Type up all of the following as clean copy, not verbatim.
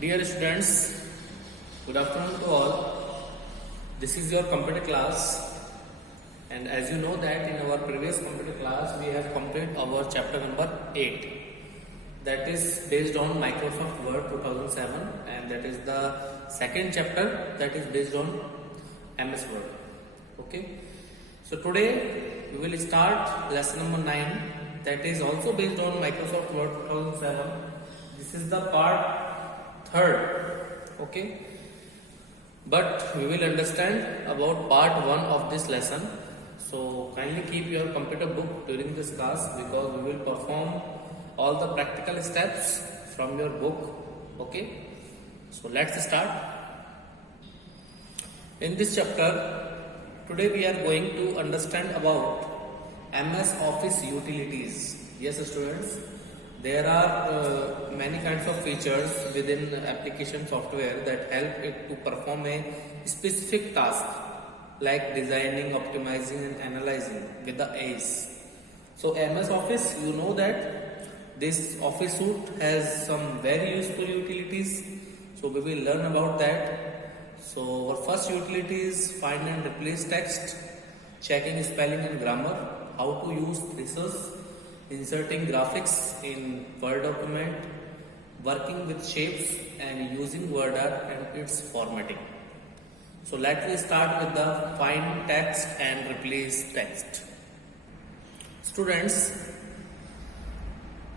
Dear students, good afternoon to all. This is your computer class, and as you know that in our previous computer class we have completed our chapter number 8, that is based on Microsoft Word 2007, and that is the second chapter that is based on MS Word. Okay, so today we will start lesson number 9, that is also based on Microsoft Word 2007. This is the part third. Okay, but we will understand about part 1 of this lesson. So kindly keep your computer book during this class, because we will perform all the practical steps from your book. Okay, so let's start. In this chapter today we are going to understand about MS Office utilities. Yes students, there are many kinds of features within application software that help it to perform a specific task like designing, optimizing and analyzing with the ACE. So MS Office, you know that this Office suite has some very useful utilities. So we will learn about that. So our first utility is find and replace text, checking spelling and grammar, how to use thesaurus, inserting graphics in Word document, working with shapes and using Word art and its formatting. So let me start with the find text and replace text. Students,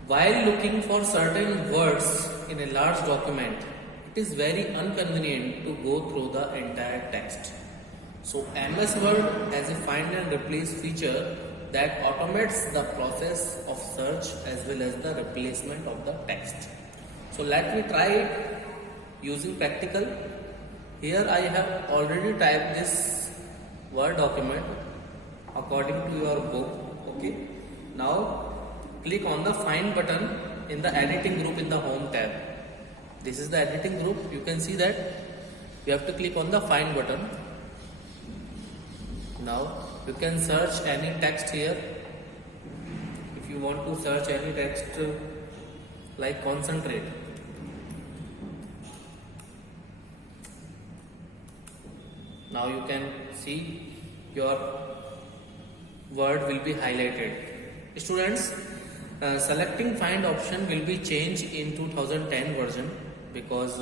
while looking for certain words in a large document, it is very inconvenient to go through the entire text. So MS Word has a find and replace feature that automates the process of search as well as the replacement of the text. So let me try it using practical. Here I have already typed this Word document according to your book. Okay. Now click on the find button in the editing group in the home tab. This is the editing group. You can see that you have to click on the find button. Now you can search any text here. If you want to search any text like concentrate, now you can see your word will be highlighted. Students, selecting find option will be changed in 2010 version, because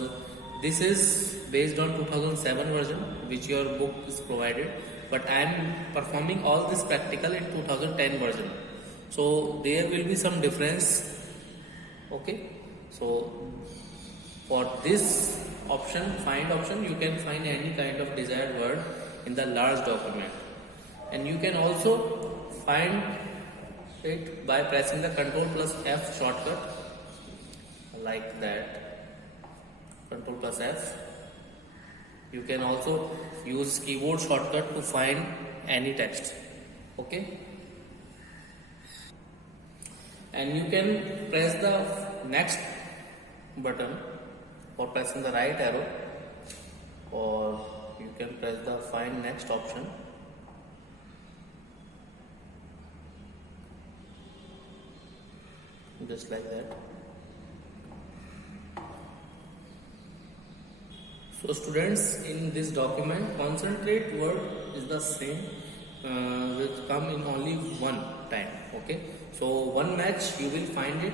this is based on 2007 version which your book is provided, but I am performing all this practical in 2010 version, so there will be some difference. Okay, so for this option, find option, you can find any kind of desired word in the large document, and you can also find it by pressing the Ctrl plus F shortcut like that. Ctrl plus F. You can also use keyboard shortcut to find any text. Okay, and you can press the next button or pressing the right arrow, or you can press the find next option. Just like that. So students, in this document concentrate word is the same, which come in only one time. Okay, so one match you will find it.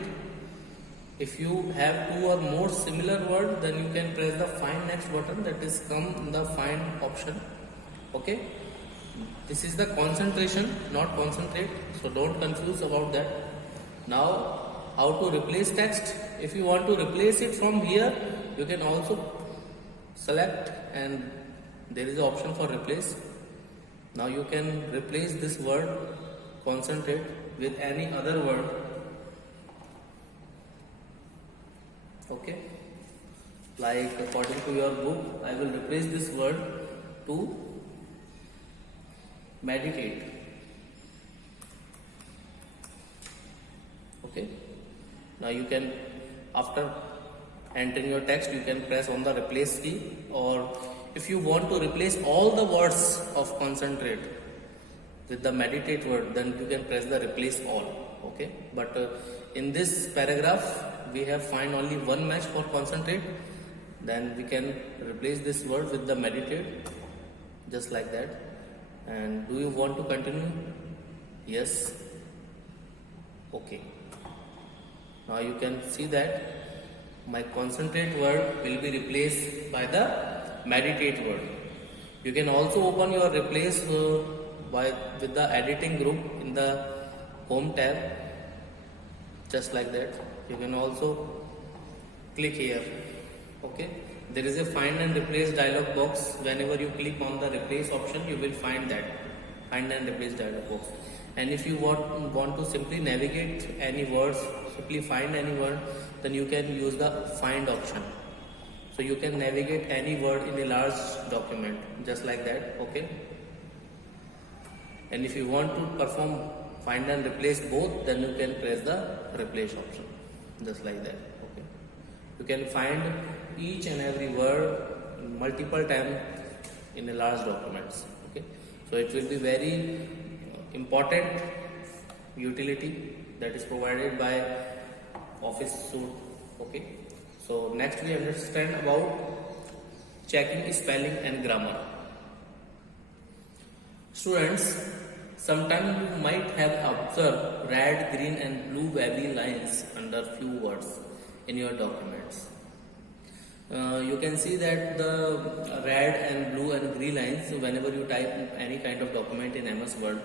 If you have two or more similar word, then you can press the find next button, that is come in the find option. Okay, this is the concentration, not concentrate, so don't confuse about that. Now how to replace text? If you want to replace it from here, you can also select, and there is an option for replace. Now you can replace this word concentrate with any other word. Okay, like according to your book, I will replace this word to meditate. Okay, now you can, after entering your text, you can press on the replace key, or if you want to replace all the words of concentrate with the meditate word, then you can press the replace all. Okay, but in this paragraph we have find only one match for concentrate, Then we can replace this word with the meditate, just like that. And do you want to continue? Yes. Okay. Now you can see that my concentrate word will be replaced by the meditate word. You can also open your replace with the editing group in the home tab, just like that. You can also click here. Okay, there is a find and replace dialog box. Whenever you click on the replace option, you will find that find and replace dialog box. And if you want to simply navigate any words, simply find any word, then you can use the find option. So you can navigate any word in a large document, just like that. Okay. And if you want to perform find and replace both, then you can press the replace option, just like that. Okay. You can find each and every word multiple times in a large documents. Okay. So it will be very important utility that is provided by Office Suite. Okay. So next we understand about checking spelling and grammar. Students, sometimes you might have observed red, green and blue wavy lines under few words in your documents. You can see that the red and blue and green lines whenever you type any kind of document in MS Word.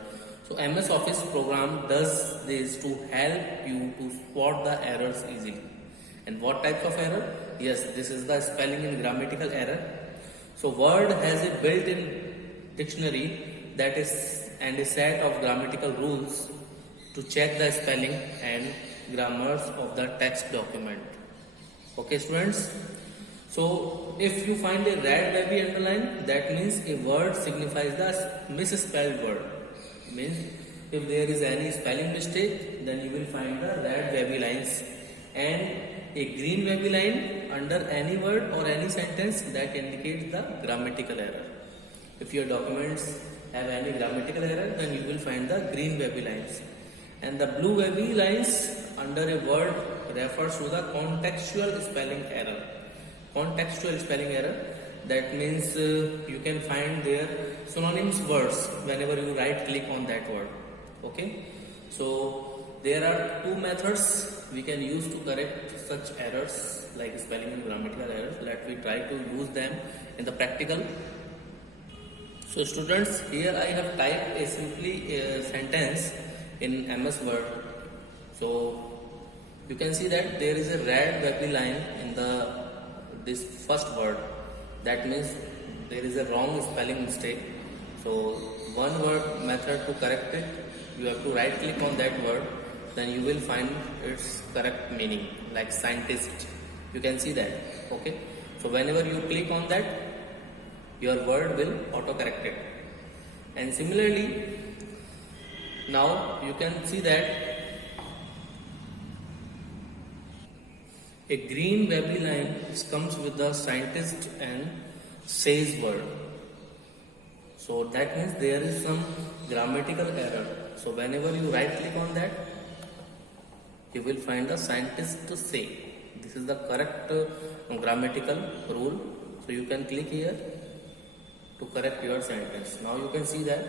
So MS Office program does this to help you to spot the errors easily. And what types of error? Yes, this is the spelling and grammatical error. So Word has a built-in dictionary that is and a set of grammatical rules to check the spelling and grammars of the text document. Okay, students. So if you find a red wavy underline, that means a word signifies the misspelled word. Means if there is any spelling mistake, then you will find the red wavy lines, and a green wavy line under any word or any sentence that indicates the grammatical error. If your documents have any grammatical error, then you will find the green wavy lines. And the blue wavy lines under a word refers to the contextual spelling error. Contextual spelling error, that means you can find their synonyms words whenever you right click on that word. Okay, so there are two methods we can use to correct such errors like spelling and grammatical errors. Let me try to use them in the practical. So students, here I have typed a simply sentence in MS Word. So you can see that there is a red wavy line in this first word. That means there is a wrong spelling mistake. So one word method to correct it, you have to right click on that word, then you will find its correct meaning, like scientist. You can see that. Okay, so whenever you click on that, your word will auto correct it. And similarly, now you can see that a green wavy line comes with the scientist and says word. So that means there is some grammatical error. So whenever you right click on that, you will find the scientist to say. This is the correct grammatical rule. So you can click here to correct your sentence. Now you can see that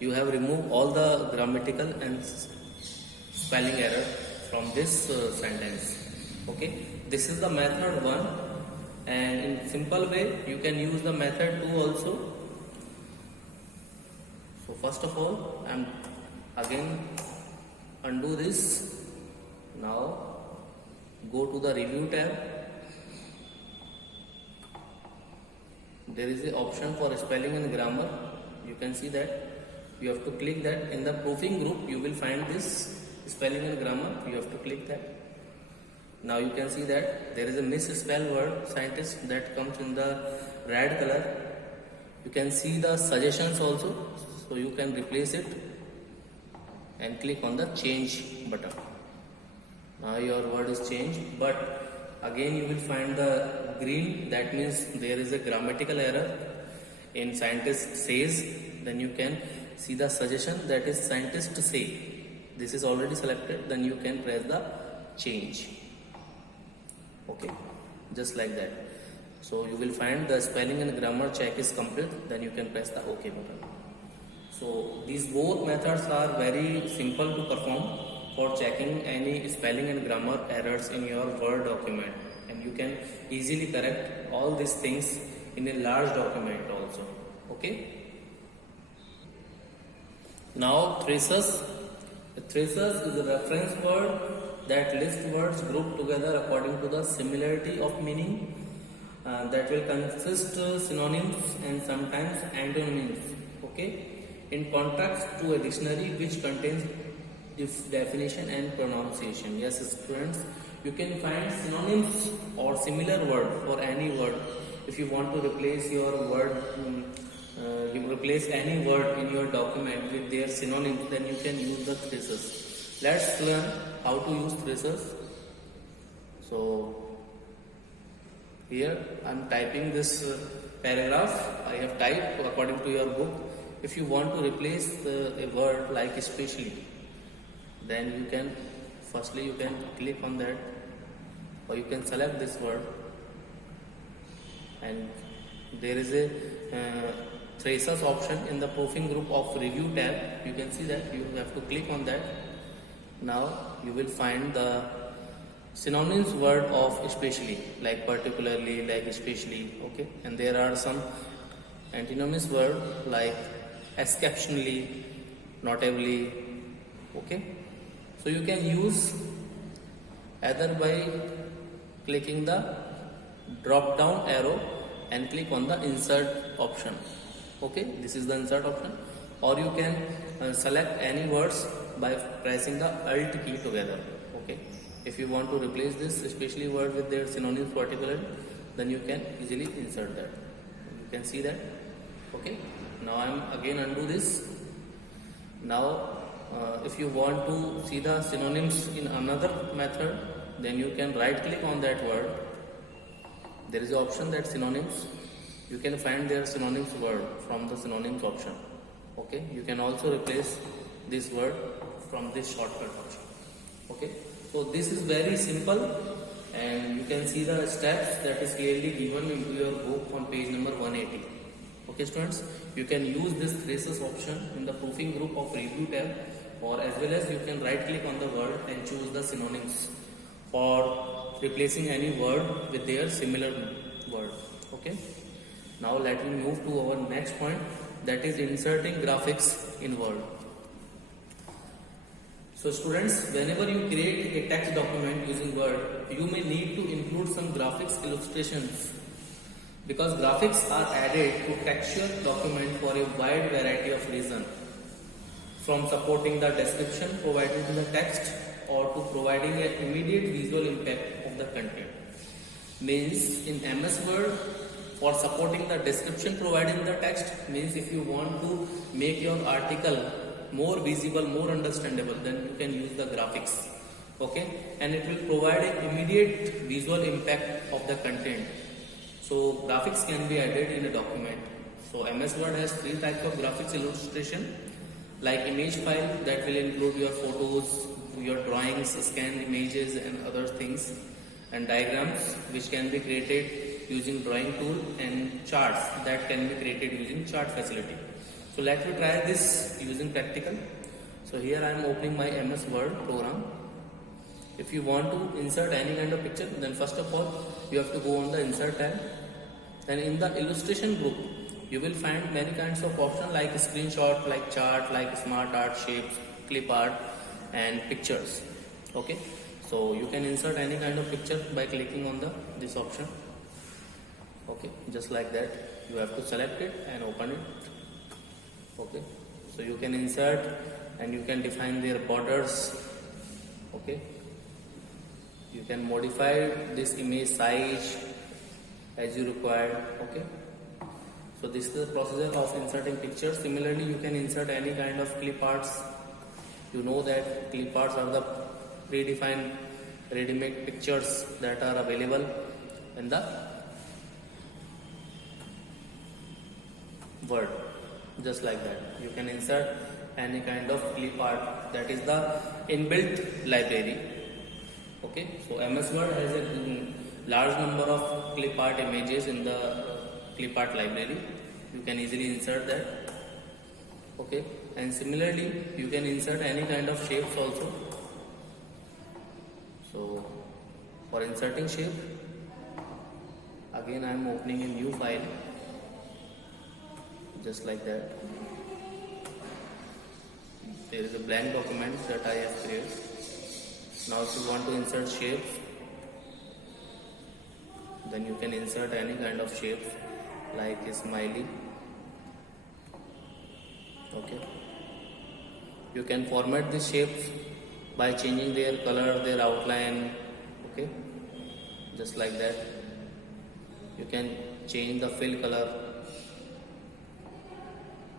you have removed all the grammatical and spelling error from this sentence. Okay, this is the method 1, and in simple way you can use the method 2 also. So first of all, I am again undo this. Now go to the review tab. There is an option for spelling and grammar. You can see that you have to click that. In the proofing group you will find this spelling and grammar. You have to click that. Now you can see that there is a misspelled word scientist that comes in the red color. You can see the suggestions also, so you can replace it and click on the change button. Now your word is changed, but again you will find the green, that means there is a grammatical error in scientist says. Then you can see the suggestion, that is scientist say. This is already selected, then you can press the change. Okay, just like that. So you will find the spelling and grammar check is complete, then you can press the OK button. So these both methods are very simple to perform for checking any spelling and grammar errors in your Word document, and you can easily correct all these things in a large document also. Okay. Now traces. A traces is a reference word that lists words grouped together according to the similarity of meaning, that will consist synonyms and sometimes antonyms. Okay, in contrast to a dictionary which contains definition and pronunciation. Yes, students, you can find synonyms or similar word for any word. If you want to replace your word, you replace any word in your document with their synonyms, then you can use the traces. Let's learn how to use traces. So here I am typing this paragraph I have typed according to your book. If you want to replace a word like especially, then you can firstly you can click on that, or you can select this word, and there is a traces option in the proofing group of review tab. You can see that you have to click on that. Now you will find the synonyms word of especially, like particularly, like especially. Okay, and there are some antonyms word like exceptionally, notably. Okay, so you can use either by clicking the drop down arrow and click on the insert option. Okay, this is the insert option, or you can select any words by pressing the alt key together. Okay, if you want to replace this especially word with their synonyms particularly, then you can easily insert that. You can see that. Okay, now I am again undo this. Now if you want to see the synonyms in another method, then you can right click on that word. There is an option that synonyms. You can find their synonyms word from the synonyms option. Okay, you can also replace this word from this shortcut option. Okay, so this is very simple, and you can see the steps that is clearly given into your book on page number 180. Okay students, you can use this traces option in the proofing group of review tab, or as well as you can right click on the word and choose the synonyms for replacing any word with their similar word. Okay, now let me move to our next point, that is inserting graphics in Word. So students, whenever you create a text document using Word, you may need to include some graphics illustrations, because graphics are added to textual document for a wide variety of reasons, from supporting the description provided in the text or to providing an immediate visual impact of the content. Means in MS Word, for supporting the description provided in the text, means if you want to make your article more visible, more understandable, then you can use the graphics. Okay, and it will provide an immediate visual impact of the content. So graphics can be added in a document. So MS Word has three types of graphics illustration, like image file that will include your photos, your drawings, scanned images and other things, and diagrams which can be created using drawing tool, and charts that can be created using chart facility. So let me try this using practical. So here I am opening my MS Word program. If you want to insert any kind of picture, then first of all you have to go on the insert tab. Then in the illustration group, you will find many kinds of options like screenshot, like chart, like smart art, shapes, clip art and pictures. Okay, so you can insert any kind of picture by clicking on this option. Okay, just like that, you have to select it and open it. Okay, so you can insert and you can define their borders. Okay, you can modify this image size as you require. Okay, so this is the procedure of inserting pictures. Similarly, you can insert any kind of clip arts. You know that clip arts are the predefined ready-made pictures that are available in the Word. Just like that, you can insert any kind of clip art, that is the inbuilt library. Okay, so MS Word has a large number of clip art images in the clip art library. You can easily insert that. Okay, and similarly you can insert any kind of shapes also. So for inserting shape, again I am opening a new file, just like that. There is a blank document that I have created. Now if you want to insert shapes, then you can insert any kind of shapes like a smiley. Okay, you can format these shapes by changing their color, their outline. Okay, just like that. You can change the fill color,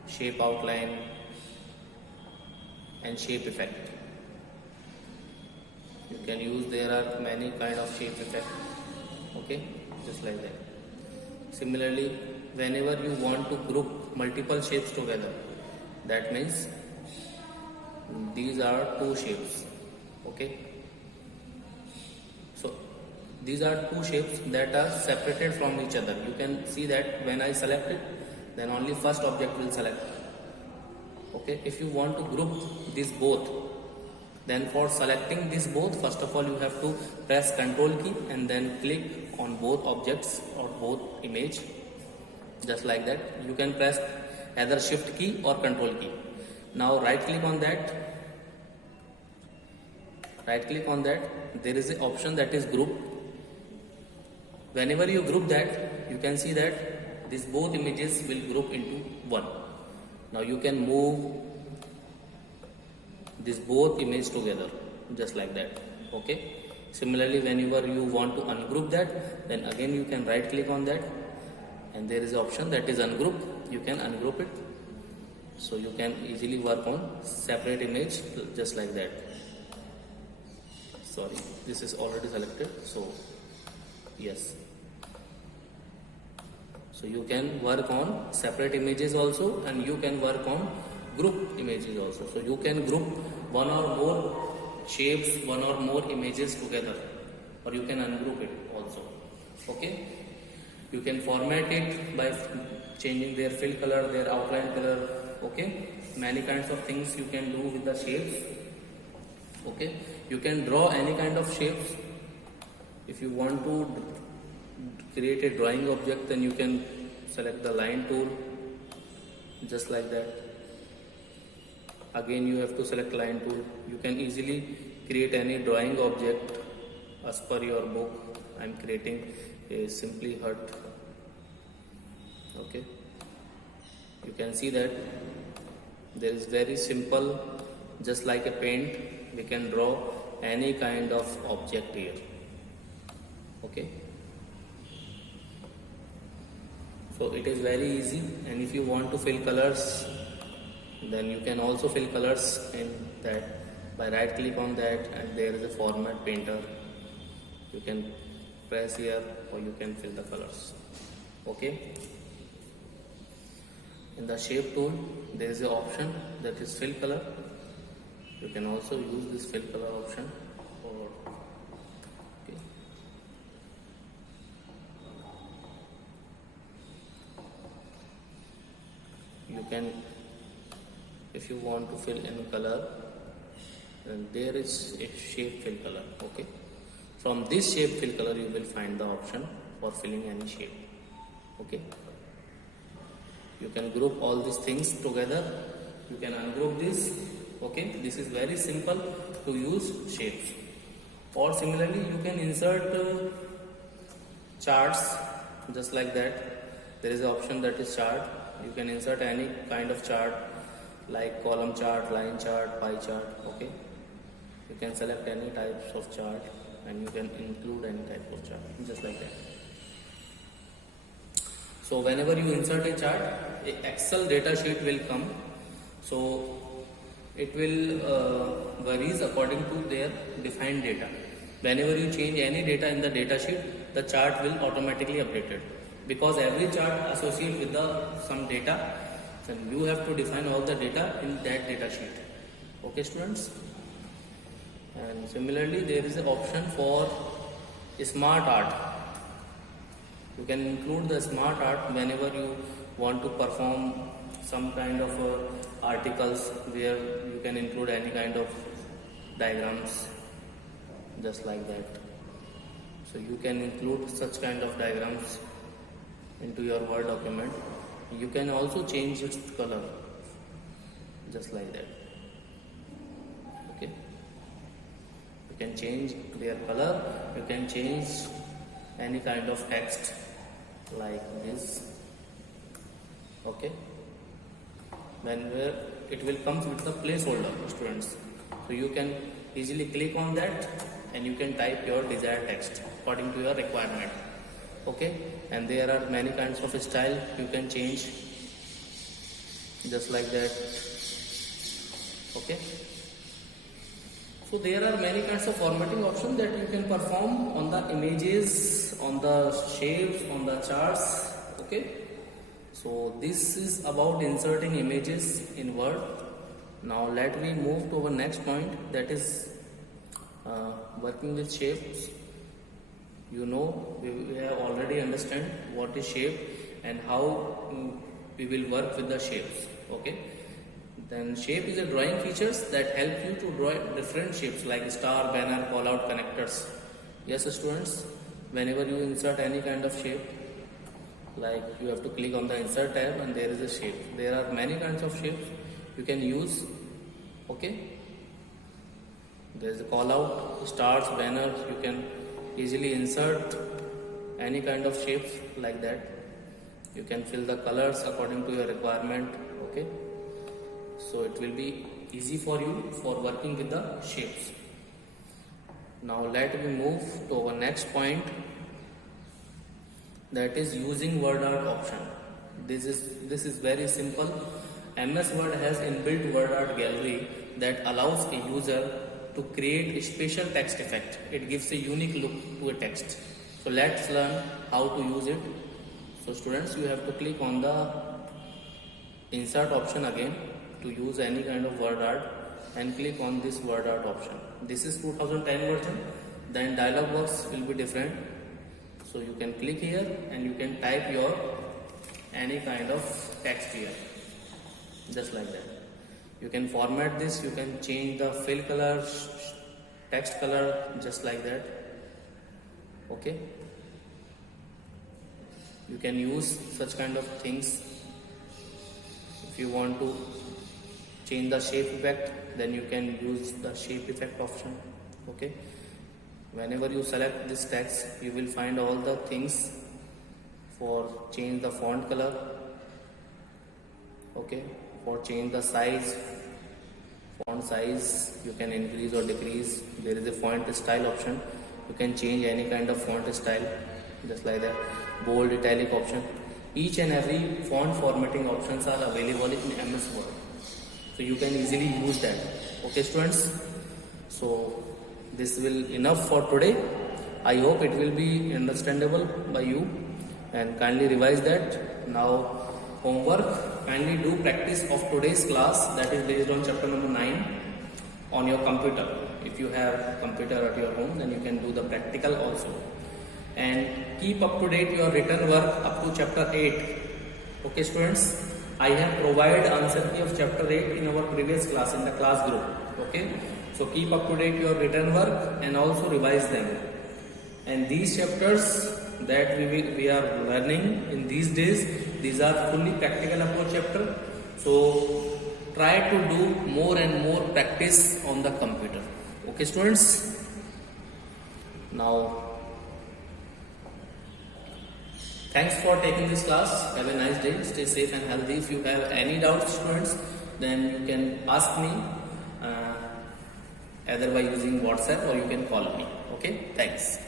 shape outline and shape effect. You can use, there are many kind of shape effect. Okay, just like that. Similarly, whenever you want to group multiple shapes together, that means these are two shapes. Okay, so these are two shapes that are separated from each other. You can see that when I select it, then only first object will select. Okay, if you want to group these both, then for selecting these both, first of all you have to press Ctrl key and then click on both objects or both image, just like that. You can press either Shift key or Control key. Now right click on that, there is an option that is group. Whenever you group that, you can see that these both images will group into one. Now you can move these both images together, just like that. Okay, similarly whenever you want to ungroup that, then again you can right click on that and there is an option that is ungroup. You can ungroup it, so you can easily work on separate image, just like that. Sorry, this is already selected, so yes. So you can work on separate images also, and you can work on group images also. So you can group one or more shapes, one or more images together, or you can ungroup it also. Okay, you can format it by changing their fill color, their outline color. Okay, many kinds of things you can do with the shapes. Okay, you can draw any kind of shapes. If you want to create a drawing object, then you can select the line tool, just like that. Again you have to select line tool. You can easily create any drawing object as per your book. I am creating a simply hut. Okay, you can see that there is very simple, just like a paint, we can draw any kind of object here. Okay, so it is very easy. And if you want to fill colors, then you can also fill colors in that by right click on that, and there is a format painter. You can press here or you can fill the colors. Okay, in the shape tool there is an option that is fill color. You can also use this fill color option for, okay. You can, if you want to fill any color, then there is a shape fill color. Okay, from this shape fill color you will find the option for filling any shape. Okay, you can group all these things together. You can ungroup this. Okay, this is very simple to use shapes. Or similarly you can insert charts, just like that. There is an option that is chart. You can insert any kind of chart like column chart, line chart, pie chart. Okay, you can select any types of chart and you can include any type of chart, just like that. So whenever you insert a chart, a Excel data sheet will come. So it will varies according to their defined data. Whenever you change any data in the data sheet, the chart will automatically update it, because every chart associates with some data. Then you have to define all the data in that data sheet. Okay, students. And similarly, there is an option for smart art. can include the smart art whenever you want to perform some kind of articles where you can include any kind of diagrams, just like that. So you can include such kind of diagrams into your Word document. You can also change its color, just like that. Okay, you can change their color, you can change any kind of text like this. Okay, then where it will come with the placeholder, students, so you can easily click on that and you can type your desired text according to your requirement. Okay, and there are many kinds of style you can change, just like that. Okay, so there are many kinds of formatting options that you can perform on the images, on the shapes, on the charts. Okay, so this is about inserting images in Word. Now let me move to our next point, that is working with shapes. You know, we have already understand what is shape and how we will work with the shapes. Okay, then shape is a drawing features that help you to draw different shapes like star, banner, call out, connectors. Yes students, whenever you insert any kind of shape, like you have to click on the insert tab and there is a shape. There are many kinds of shapes you can use. Okay, there is a call out, stars, banners. You can easily insert any kind of shapes like that. You can fill the colors according to your requirement. Okay, so it will be easy for you for working with the shapes. Now let me move to our next point, that is using word art option. This is very simple. MS Word has inbuilt word art gallery that allows a user to create a special text effect. It gives a unique look to a text. So let's learn how to use it. So students, you have to click on the insert option again to use any kind of word art and click on this word art option. This is 2010 version, then dialog box will be different. So you can click here and you can type your any kind of text here, just like that. You can format this, you can change the fill color, text color, just like that. Okay, you can use such kind of things. If you want to change the shape effect, then you can use the shape effect option. Okay, whenever you select this text, you will find all the things for change the font color. Okay, for change the size, font size, you can increase or decrease. There is a font style option. You can change any kind of font style, just like that. Bold, italic option. Each and every font formatting options are available in MS Word, so you can easily use that. Okay students, so this will enough for today. I hope it will be understandable by you and kindly revise that. Now homework, kindly do practice of today's class, that is based on chapter number 9 on your computer. If you have computer at your home, then you can do the practical also. And keep up to date your written work up to chapter 8. Okay students, I have provided answer key of chapter 8 in our previous class in the class group. Okay, so keep up to date your written work and also revise them. And these chapters that we are learning in these days, these are fully practical approach chapter. So try to do more and more practice on the computer. Okay students, now thanks for taking this class. Have a nice day. Stay safe and healthy. If you have any doubts students, then you can ask me either by using WhatsApp or you can call me. Okay, thanks.